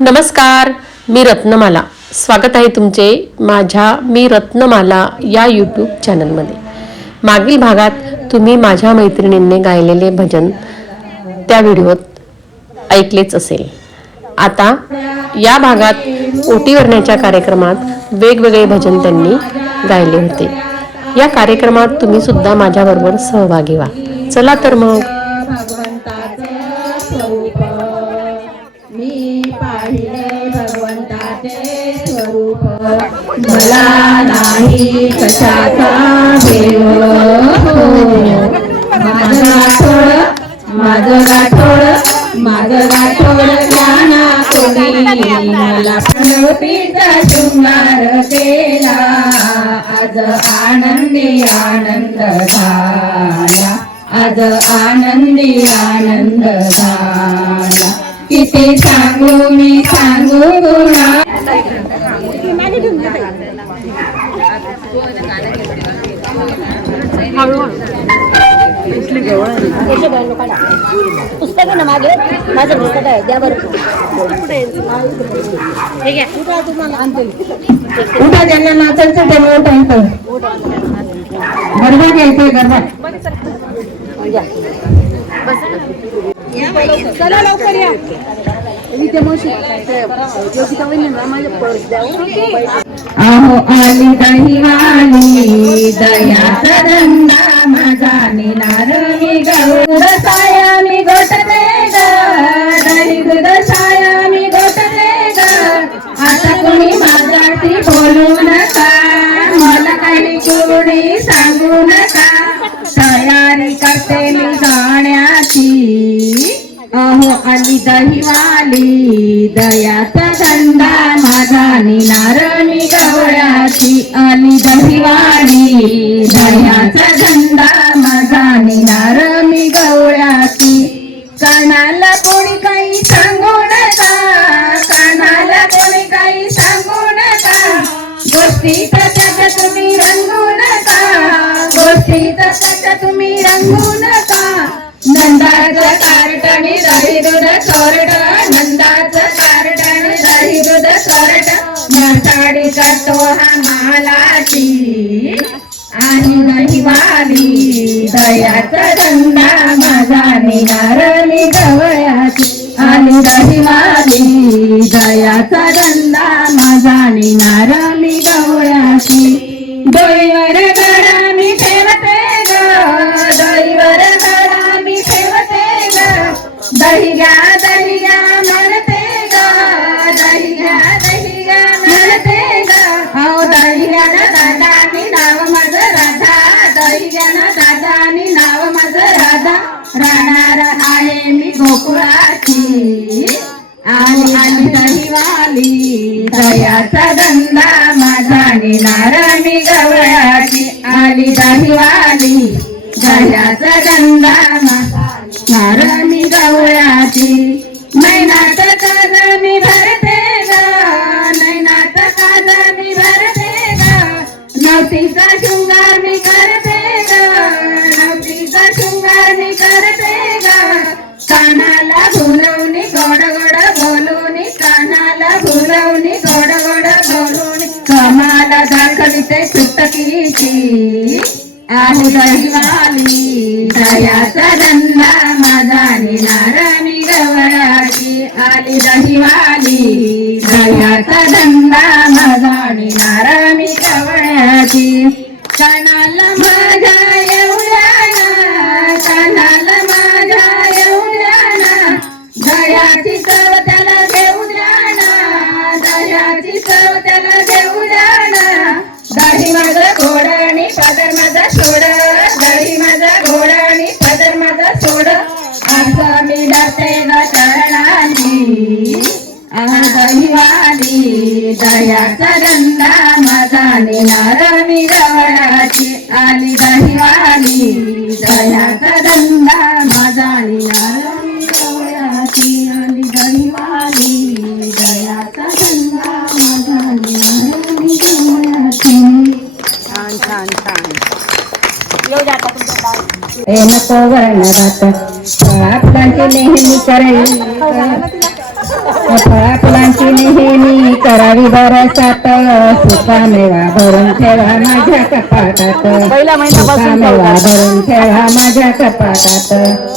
नमस्कार, मी रत्नमाला. स्वागत आहे तुमचे माझ्या मी रत्नमाला या यूट्यूब चॅनलमध्ये. मागील भागात तुम्ही माझ्या मैत्रिणींनी गायलेले भजन त्या व्हिडिओत ऐकलेच असेल. आता या भागात ओटी भरण्याच्या कार्यक्रमात वेगवेगळे भजन त्यांनी गायले होते. या कार्यक्रमात तुम्ही सुद्धा माझ्याबरोबर सहभागी व्हा. चला तर मग. मी पाहिले भगवंताचे स्वरूप, मला नाही कशाचा देव. माझं गाठोड ज्ञाना कोणी, मला प्रकृतीचा शृंगार केला. आज आनंदी आनंद झाला, आज आनंदी आनंद झाला. किती सांगू मी सांगू गुणा. पुस्तक ना मागे माझं पुस्तक आहे द्या बरं. उठा, ज्यांना नाचायचं तेव्हा उठायचं. गरबा घ्यायचंय, गरबा. चला लवकर या. अहो आली दहीवाली, दयाचा धंदा माझा निनार. मी गौर साया मी गोठते ग, दही दूध साया मी गोठते ग. आता कोणी माझ्याशी बोलू नका, मला काही कोणी सांगू नका. तयारी करते मी जाण्याची. अहो आली दहीवाली, दयाचा धंदा माझा निनार. मी गवळ्याची आली दहीवाली, दयाचा धंदा माझा निनार. मी गवळ्याची. कानाला कोणी काही सांगू नका, कानाला कोणी काही सांगू नका. गोष्टीत त्याच्या तुम्ही रंगू नका, गोष्टीत त्याच्या तुम्ही रंगू नका. नंदाचं कार्टणी दही दूध चोरट, नंदाचं कार्टणी दही दूध चोरट. साडी करतो हा मालाची, आणि दहीवाली, दयाचा धंदा माझा निनार. मी गवळ्याची आणि दहीवाली, दयाचा धंदा माझा निनार. मी गवळ्याची. डोईवर गडा मी ठेवते ग, डोईवर गडा मी ठेवते ग. दही घ्या म्हणते ग, दही घ्या म्हणते ग. हो दही घ्या ना दादा आणि नाव माझं राधा, दही घ्या ना दादा आणि नाव माझं राधा. राहणार आहे मी गोकुळाची, आणि दहीवाली, दयाचा धंदा माझा निनार. मी गवळ्याची आली दहीवाली, दयाचा धंदा माझा निनार. मी गवळ्याची. नैनात काज मी भरते ग, नैनात काज मी भरते ग. नवतीचा शृंगार मी करते ग, नवतीचा शृंगार मी करते ग. कानाला भुलवणी गोड गोड बोलूनी, कानाला भुलवणी गोड गोड बोलूनी. कमाला दाखविते सुटकीची, आणि दहीवाली, दयाचा धंदा माझा निनार. मी गवळ्याची आली दहीवाली, दयाचा धंदा माझा निनार. मी गवळ्याची. कानाला माझ्या येऊया, कानाला माझ्या येऊया. दयाची चव त्याला देऊ द्या ना, दयाची चव त्याला देऊ द्या ना. दही माझा घोड आणि पदर माझा सोड, दही माझा घोड आणि पदर माझा सोड. असं मी जाते ग चरणांची, दहीवाली, दयाचा धंदा माझा निनार. मी गवळ्याची आली दहीवाली, दयाचा धंदा माझा निनार. मी गवळ्याची आली दहीवाली, दयाचा धंदा माझा निनार. मी गवळ्याची. छान छान छान. नको वर्णदात आपल्याची नेहमी करेल. फळा फुलांची नेहमी करावी बरसात सुकामेवा भरून ठेवा माझ्या कपाटात पहिला महिन्यापासून सुकामेवा भरून ठेवा माझ्या कपाटात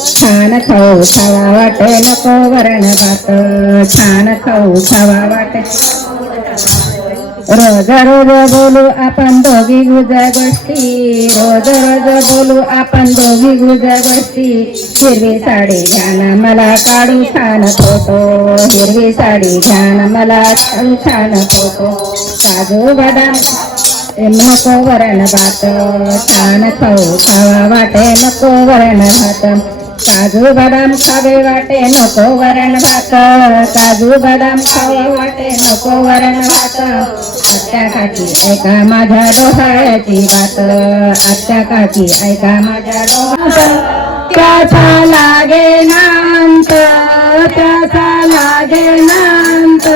छान खाऊ खावा वाटे नको वरण भात छान खाऊ खावा वाटे रोज रोज बोलू आपण दोघी गुजा गोष्टी रोज रोज बोलू आपण दोघी गुजा गोष्टी हिरवी साडी घ्यान मला काढू छान फोटो हिरवी साडी घ्यान मला काढू छान फोटो काजू बदाम नको वरण भात छान खाऊ खावा वाटे नको वरण भात काजू बदाम खावे वाटे नको वरण भात काजू बदाम खावे वाटे नको वरण भात आत्या काकी ऐका माझ्या डोहाळ्याची बात आत्या काकी ऐका माझ्या डोहाळ्यात त्याचा लागे नांत त्याचा लागे नांत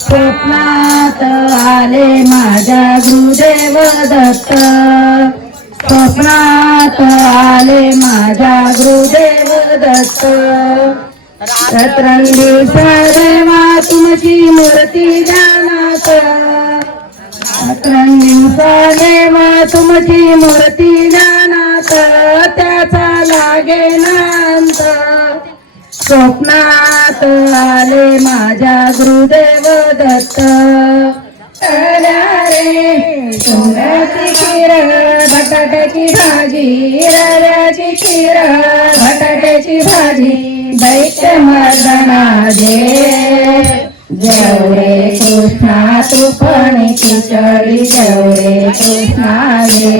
स्वप्नात आले माझ्या गुरुदेव दत्त स्वप्नात आले माझ्या गुरुदेव दत्त सतरंगी देवा तुमची मूर्ती ध्यानात सतरंगी देवा तुमची मूर्ती ध्यानात त्याचा लागे नांत स्वप्नात आले माझ्या गुरुदेव दत्त रे सोन्याची खीर बटाट्याची भाजी रव्याची खीर बटाट्याची भाजी दैत्य मर्दना दे जेवढे कृष्णा तृपणी खिचडी जेवढे कृष्णा दे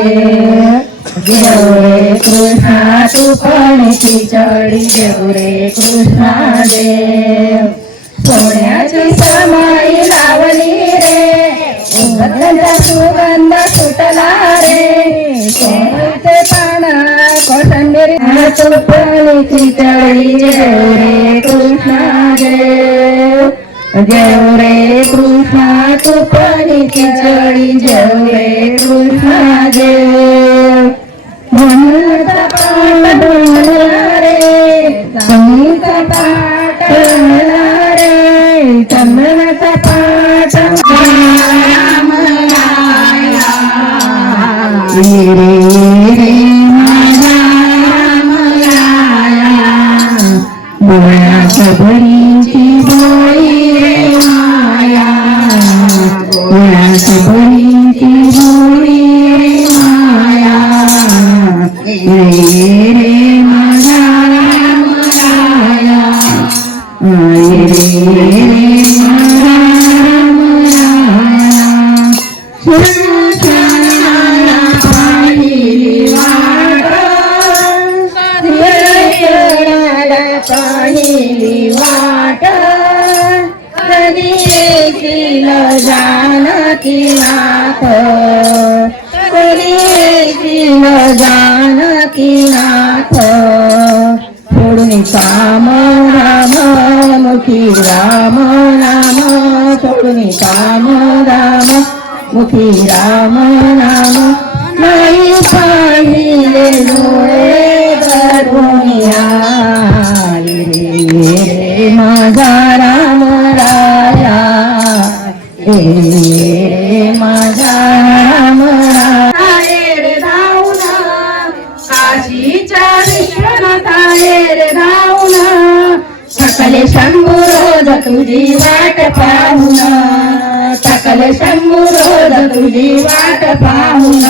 जेवढे कृष्णा तृपणी खिचडी जेवढे कृष्णा दे सोन्याची समाई लावली रे उगवल्याचा सुगंध सुटला रे सोन्याचे पान कोसंबीर तुपणी खिचडी जेव रे कृष्णा देव जेव रे कृष्णा तुपणी खिचडी जेव रे कृष्णा देव म्हणूनचा पाठ म्हणला रे संगीचा पाठ म्हणला रे चंदनाचा पाठ राम लाया रे रे माझा राम लाया डोळ्याच्या भरीची भोळी रे माया डोळ्याच्या भरीची भोळी रे माया रे रे माझा राम लाया रे रे माझा राम लाया सुरक्षणाला पाहिली वाट सुरक्षणाला पाहिली वाट कधी येतील जानकी नाथ कधी येतील जानकी नाथ सोडून काम राम मुखी राम नाम सोडून काम राम मुखी राम नाम नाही पाहिले डोळे धरुनिया रे माझा राम राया रे माझा राम राया धावून काशीच्या विश्वनाथा रे धावून सकल शंभू रोज तुझी वाट पाहून सकल शंभू रोज तुझी वाट पाहून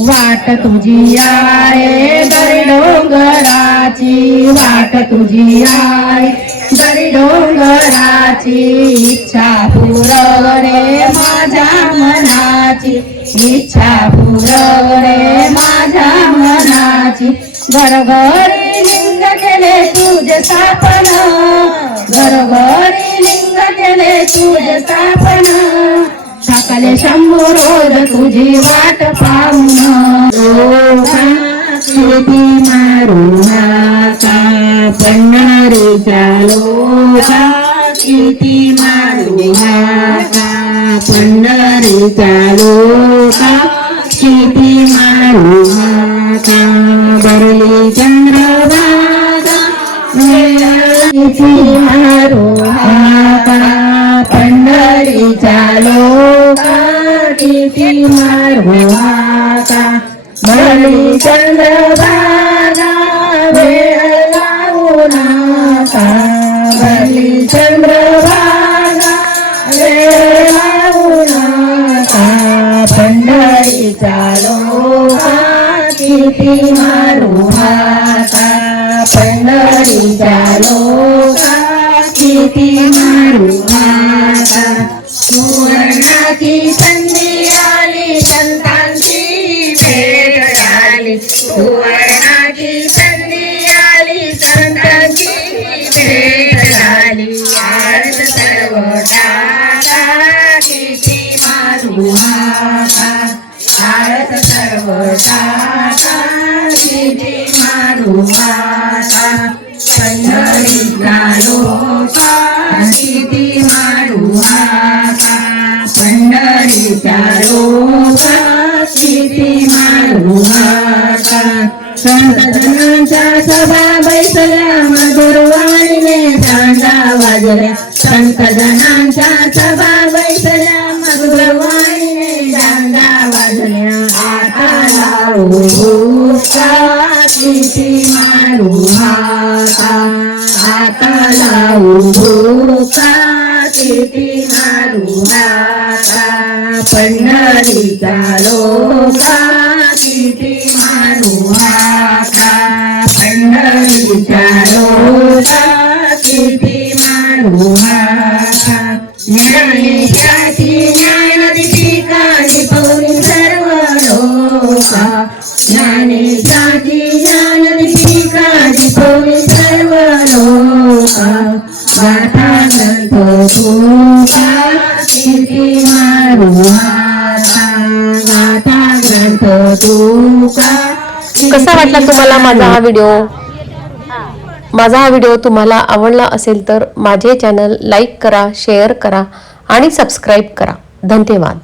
वाट तुझी आहे दरी डोंगराची वाट तुझी आहे दरी डोंगराची इच्छा पुरवणे माझ्या मनाची इच्छा पुरवणे माझ्या मनाची घरोघरी लिंग केले तुझे स्थापन घरोघरी लिंग केले तुझे स्थापन सकल शंभू रोज तुझी वाट पाहून शेती मारू नका पंढरीच्या लोका शेती मारू नका पंढरीच्या लोका शेती मारू नका बरली चंद्रभागा शेती मारू किती मारू आता मरली चंद्रभागा वेळ लावू नका मरली चंद्रभागा वेळ लावू नका पंढरीचा लोका किती मारू आता पंढरीचा लोका किती मारू आता सुवर्णाची संधी आली संतांची भेट झाली सुवर्णाची संधी आली संतांची भेट झाली आरत सर्व टाका किती मारू आता आरत सर्व टाका किती मारू आता पंढरीचा लोका किती मारू आता पंढरीचा लोका किती मारू आता संत जनांच्या सभा बैसल्या मधुरवाणीने दांडा वाजल्या संत जनांच्या सभा बैसल्या मधुरवाणीने दांडा वाजल्या आता लावू का किती मारू आता लावू का किती मारू आता पंढरीचा लोका किती मारू आता पंढरीचा लोका किती मारू आता ज्ञानेशाची ज्ञानदीपिका दिपवली सर्व लोका ज्ञानेशाची ज्ञानदीपिका दिपवली सर्व लोका गाथा ग्रंथ तुका किती मारू आता गाथा ग्रंथ तुका कसा वाटला तुम्हाला माझा हा व्हिडिओ तुम्हाला आवडला असेल तर माझे चॅनल लाईक करा शेअर करा आणि सबस्क्राईब करा धन्यवाद.